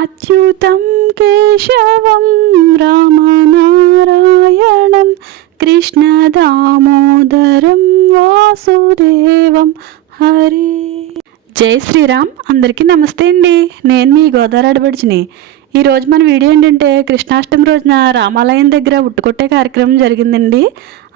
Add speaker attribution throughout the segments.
Speaker 1: అత్యుతం కేశవం రామనారాయణం కృష్ణ దామోదరం వాసుదేవం. హరి. జై శ్రీరామ్. అందరికీ నమస్తే అండి. నేను మీ గోదావరి అడబడిచిని ఈరోజు మన వీడియో ఏంటంటే కృష్ణాష్టమి రోజున రామాలయం దగ్గర ఉట్టుకొట్టే కార్యక్రమం జరిగిందండి.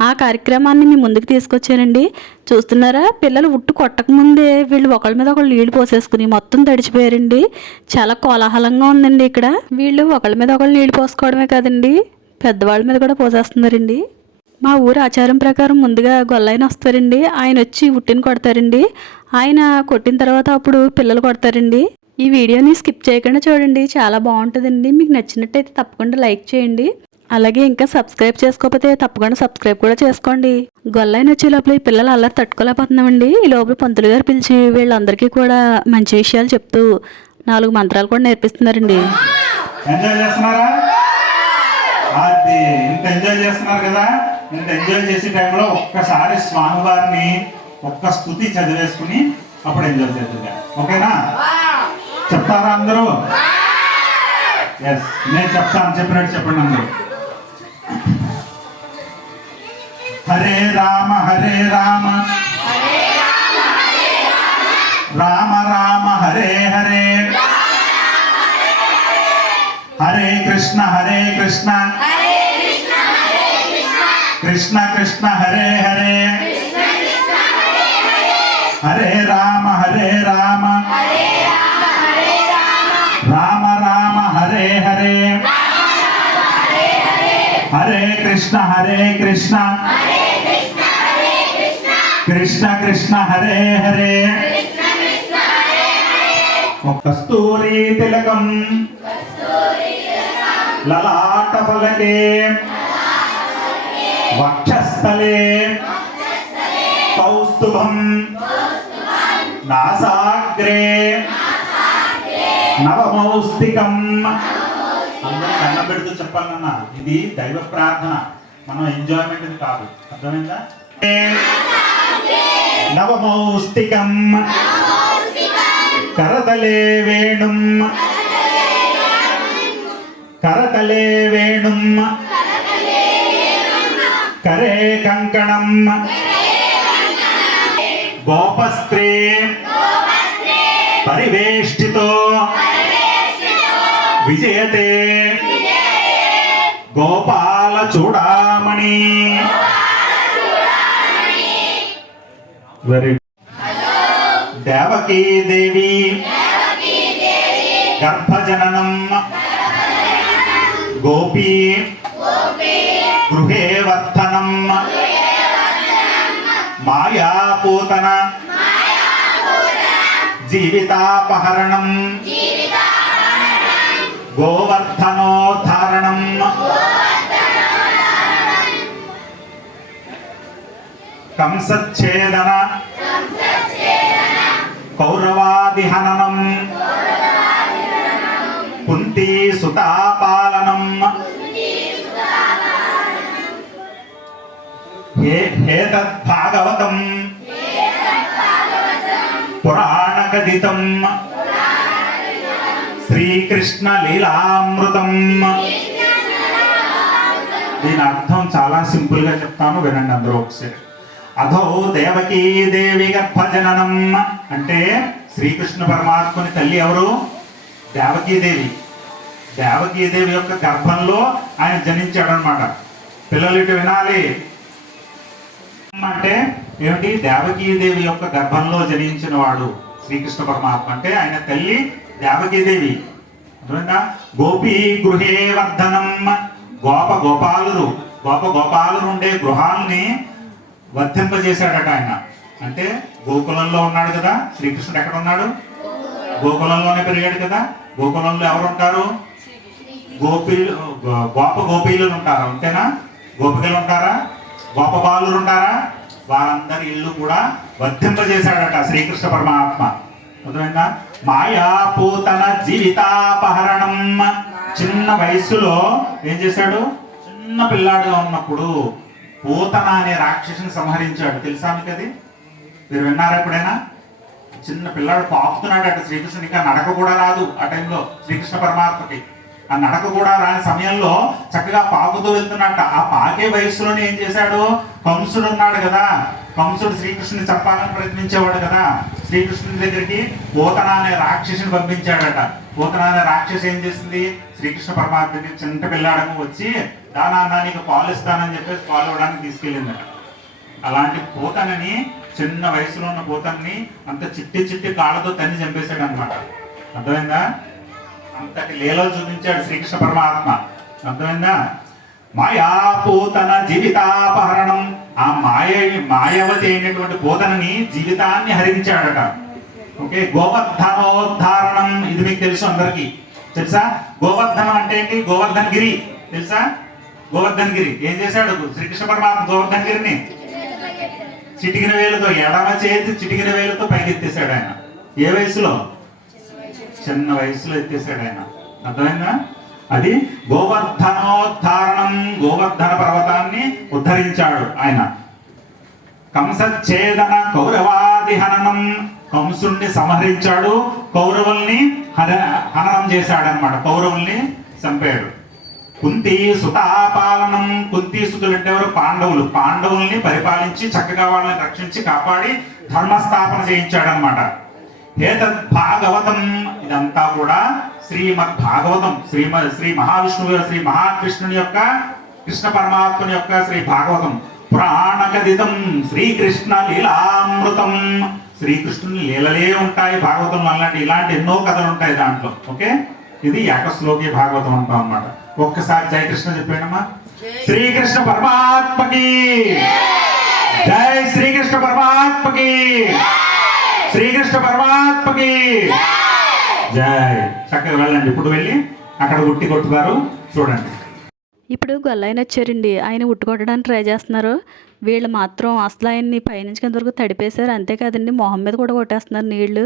Speaker 1: ఆ కార్యక్రమాన్ని మీ ముందుకు తీసుకొచ్చానండి. చూస్తున్నారా? పిల్లలు ఉట్టు కొట్టకముందే వీళ్ళు ఒకళ్ళ మీద ఒకళ్ళు నీళ్ళు పోసేసుకుని మొత్తం తడిచిపోయారండి. చాలా కోలాహలంగా ఉందండి ఇక్కడ. వీళ్ళు ఒకళ్ళ మీద ఒకళ్ళు నీళ్ళు పోసుకోవడమే కాదండి పెద్దవాళ్ళ మీద కూడా పోసేస్తున్నారండి. మా ఊరు ఆచారం ప్రకారం ముందుగా గొల్లైన వస్తారండి. ఆయన వచ్చి ఉట్టిని కొడతారండి. ఆయన కొట్టిన తర్వాత అప్పుడు పిల్లలు కొడతారండి. ఈ వీడియోని స్కిప్ చేయకుండా చూడండి. చాలా బాగుంటుందండి. మీకు నచ్చినట్టయితే తప్పకుండా లైక్ చేయండి. అలాగే ఇంకా సబ్స్క్రైబ్ చేసుకోకపోతే తప్పకుండా సబ్స్క్రైబ్ కూడా చేసుకోండి. గొల్లైన వచ్చే లోపల ఈ పిల్లలు అల్లరి తట్టుకోలేకపోతున్నామండి. ఈ లోపల పంతులు గారు పిలిచి వీళ్ళందరికీ కూడా మంచి విషయాలు చెప్తూ నాలుగు మంత్రాలు కూడా నేర్పిస్తున్నారండి.
Speaker 2: ఎంజాయ్ చేస్తున్నారా? అది ఇంత ఎంజాయ్ చేస్తున్నారు కదా. ఇంత ఎంజాయ్ చేసే టైంలో ఒక్కసారి స్వామివారిని ఒక్క స్థుతి చదివేసుకుని అప్పుడు ఎంజాయ్ చేద్దాం ఓకేనా? చెప్తారా అందరూ? ఎస్ నేను చెప్తాను చెప్పినట్టు చెప్పండి అందరూ. హరే రామ హరే రామ. రామ రామ హరే హరే. హరే కృష్ణ హరే కృష్ణ. కృష్ణ కృష్ణ హరే హరే. హరే రామ కృష్ణ కృష్ణ హరే హరే. కస్తూరి తిలకం. లలాట ఫలకే వక్షస్థలే. కౌస్తుభం. నాసాగ్రే. నవమౌస్తికం. అందరూ దండం పెడుతూ చెప్పాలన్న ఇది దైవ ప్రార్థన. మనం ఎంజాయ్మెంట్ కాదు. అర్థమైందా? నవమౌస్తికం. కరతలే వేణుం. కరతలే వేణుం. కరే కంకణం. గోపస్త్రీ పరివేష్టితో విజయతే. గోపాల చూడామణి. వెరీ దేవకీ దేవి గర్భజననం గోపీ గృహే వర్ధనం మాయాపూతన జీవితాపహరణం గోవర్ధనోథ కంసచ్ఛేదన. కౌరవాదిహననం. కుంతీ సుతాపాలనం భాగవతం పురాణకథితం శ్రీకృష్ణ లీలామృతం దీని అర్థం చాలా సింపుల్గా చెప్తాను వినండి అందరూ ఒకసారి. అధో దేవకీ దేవి గర్భజననం అంటే శ్రీకృష్ణ పరమాత్మని తల్లి ఎవరు? దేవకీదేవి దేవకీదేవి యొక్క గర్భంలో ఆయన జనించాడు అనమాట పిల్లలు ఇటు వినాలి. అంటే ఏమిటి? దేవకీదేవి యొక్క గర్భంలో జనించిన వాడు శ్రీకృష్ణ పరమాత్మ అంటే ఆయన తల్లి దేవకీదేవి గోపీ గృహే వర్ధనం. గోప గోపాలురు. గోప గోపాలురు ఉండే గృహాల్ని వర్తింపజేశాడట ఆయన. అంటే గోకులంలో ఉన్నాడు కదా శ్రీకృష్ణుడు ఎక్కడ ఉన్నాడు? గోకులంలోనే పెరిగాడు కదా. గోకులంలో ఎవరు ఉంటారు గోపీలు గో- గోప గోపీలు ఉంటారా అంతేనా? గోపికలు ఉంటారా? గోప బాలురు ఉంటారా? వారందరి ఇల్లు కూడా వర్తింపజేశాడట శ్రీకృష్ణ పరమాత్మ. అర్థమైందా? మాయాపూతన జీవితాపహరణం. చిన్న వయస్సులో ఏం చేశాడు? చిన్న పిల్లాడుగా ఉన్నప్పుడు పూతన అనే రాక్షసుని సంహరించాడు. తెలుసా మీకు అది? మీరు విన్నారా ఎప్పుడైనా? చిన్న పిల్లాడు పాపుతున్నాడు అటు శ్రీకృష్ణుని ఇంకా నడక కూడా రాదు ఆ టైంలో శ్రీకృష్ణ పరమాత్మకి. ఆ నడక కూడా రాని సమయంలో చక్కగా పాకుతూ వెళ్తున్నట్ట. ఆ పాకే వయస్సులోనే ఏం చేశాడు? కంసుడు ఉన్నాడు కదా. కంసుడు శ్రీకృష్ణుని చంపాలని ప్రయత్నించేవాడు కదా. శ్రీకృష్ణుని దగ్గరికి పోతన అనే రాక్షసిని పంపించాడట. పోతన అనే రాక్షసి ఏం చేసింది శ్రీకృష్ణ పరమాత్మకి దగ్గరికి చిన్న పిల్లాడము వచ్చి దానా నీకు పాలు ఇస్తానని చెప్పేసి పాలు ఇవ్వడానికి తీసుకెళ్ళిందట. అలాంటి పోతనని చిన్న వయసులో ఉన్న పోతన్ని అంత చిట్టి చిట్టి కాళ్ళతో తన్ని చంపేశాడు అనమాట అర్థమైందా? అంతటి లీలలు చూపించాడు శ్రీకృష్ణ పరమాత్మ. అర్థమైందా? మాయా పూతన జీవితాపహరణం. ఆ మాయ మాయవతి అయినటువంటి పూతనని జీవితాన్ని హరించాడట. ఓకే గోవర్ధనోద్ధారణం ఇది మీకు తెలుసు అందరికీ. తెలుసా? గోవర్ధనం అంటే ఏంటి? గోవర్ధన్ గిరి తెలుసా? గోవర్ధన్ గిరి ఏం చేశాడు? శ్రీకృష్ణ పరమాత్మ గోవర్ధన్ గిరిని చిటికిన వేలుతో ఎడమ చేతి చిటికిన వేలుతో పైకి ఎత్తేసాడు ఆయన. ఏ వయసులో? చిన్న వయసులో ఎత్తేసాడు ఆయన. అర్థమైందా? అది గోవర్ధనోద్ధారణం. గోవర్ధన పర్వతాన్ని ఉద్ధరించాడు ఆయన. కంసచ్ఛేదన కౌరవాది హననం. కంసుణ్ణి సంహరించాడు. కౌరవుల్ని హన హననం చేశాడు అనమాట కౌరవుల్ని చంపాడు. కుంతి సుతాపాలనం. కుంతి సుతులు అంటే ఎవరు? పాండవులు. పాండవుల్ని పరిపాలించి చక్కగా వాళ్ళని రక్షించి కాపాడి ధర్మస్థాపన చేయించాడు అనమాట ఏతద్ భాగవతం ఇదంతా కూడా శ్రీమద్ భాగవతం శ్రీమ శ్రీ మహావిష్ణువు శ్రీ మహాకృష్ణుని యొక్క కృష్ణ పరమాత్ముని యొక్క శ్రీ భాగవతం పురాణకథితం శ్రీకృష్ణ లీలామృతం. శ్రీకృష్ణుని లీలలే ఉంటాయి భాగవతం అలాంటి ఇలాంటి ఎన్నో కథలు ఉంటాయి దాంట్లో ఓకే? ఇది ఏకశ్లోకి భాగవతం అంటాం అన్నమాట. ఒక్కసారి జయ కృష్ణ చెప్పానమ్మా శ్రీకృష్ణ పరమాత్మకి! జై! శ్రీకృష్ణ పరమాత్మకి! శ్రీకృష్ణ పరమాత్మకి! జై! చక్కగా వెళ్ళండి. ఇప్పుడు వెళ్ళి అక్కడ ఉట్టి కొట్టుతారు. చూడండి.
Speaker 1: ఇప్పుడు గొల్లైన వచ్చారండి. ఆయన ఉట్టుకొట్టడానికి ట్రై చేస్తున్నారు. వీళ్ళు మాత్రం అసలు ఆయన్ని పైనుంచి కింద వరకు తడిపేశారు. అంతేకాదండి మొహం మీద కూడా కొట్టేస్తున్నారు నీళ్ళు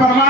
Speaker 2: శ్రీకృష్ణ పరమాత్మకి శ్రీకృష్ణ పరమాత్మకి